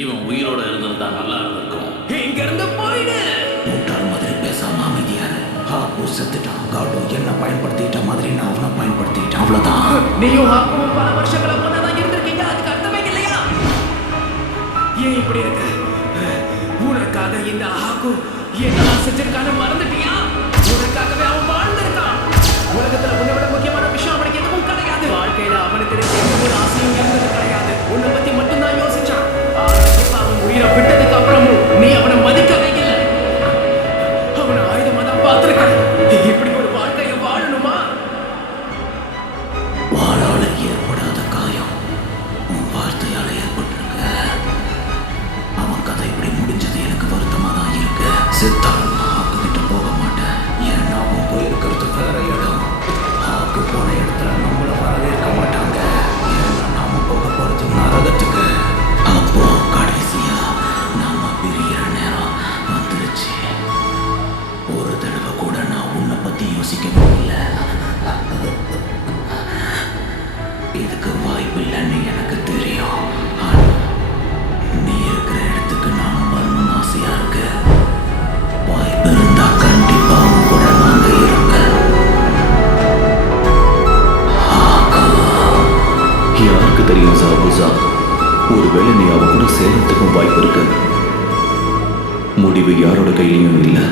இவன் உயிரோட இருந்திருந்தா நல்லா இருந்திருக்கும். இங்க இருந்து போயிடு. முட்டாள் மாதிரி பேசாம அமைதியாரு. ஹாக்கு செத்துட்டான். காடு என்ன பயன்படுத்திட்ட மாதிரி நான் அவனை பயன்படுத்திட்டேன். அவ்வளவுதான். நீயும் ஹாக்கும் பல வருஷங்களா ஒன்னாதான் இருந்திருக்கீங்க. அதுக்கு அர்த்தமே இல்லையா? ஏன் இப்படி இருக்கு? உனக்காக இந்த ஹாக்கு என்னெல்லாம் செஞ்சிருக்கான்னு மறந்துட்டியா? உனக்காகவே அவன் வாழ்ந்திருக்கான். உலகத்துல உன்னை விட முக்கியமான விஷயம் அவனுக்கு எதுவும் கிடையாது. வாழ்க்கையில அவனுக்கு தெரிஞ்ச எந்த ஒரு ஆசையும் இருந்தது கிடையாது. உன்னை பத்தி மட்டும்தான் யோசிச்சான். ஆனா இப்ப அவன் உயிரை விட்டதுக்கு அப்புறமும் நீ அவனை மதிக்கவே இல்லை. அவனை ஆயுதமா தான் பார்த்திருக்க. இப்படி ஒரு வாழ்க்கைய வாழணுமா? வாழால ஏற்படாத காயம் உன் வார்த்தையால ஏற்பட்டிருக்கு. அவன் கதை இப்படி முடிஞ்சது எனக்கு வருத்தமா தான் இருக்கு. செத்தாலும் ஹாக்கு கிட்ட போக மாட்டேன். ஏன்னா அவன் போயிருக்கிறது வேற இடம். ஹாக்கு போன இடத்துல நம்மள வரவேற்க மாட்டாங்க. ஏன்னா நாம போக போறது நரகத்துக்கு. அப்போ கடைசியா நாம பிரியிற நேரம் வந்துருச்சு. ஒரு தடவை கூட நான் உன்னை பத்தி யோசிக்கவே இல்லை. இதுக்கு வாய்ப்பு இல்லைன்னு எனக்கு தெரியும். ஆனா நீ இருக்கிற இடத்துக்கு நானும் வரணும்னு ஆசையா இருக்கு. வாய்ப்பு இருந்தா கண்டிப்பா உன் கூட நாங்க இருப்பேன். யாருக்கு தெரியும் சாபுசா, ஒருவேளை நீ அவ கூட சேர்றதுக்கும் வாய்ப்பு இருக்கு. முடிவு யாரோட கையிலையும் இல்லை.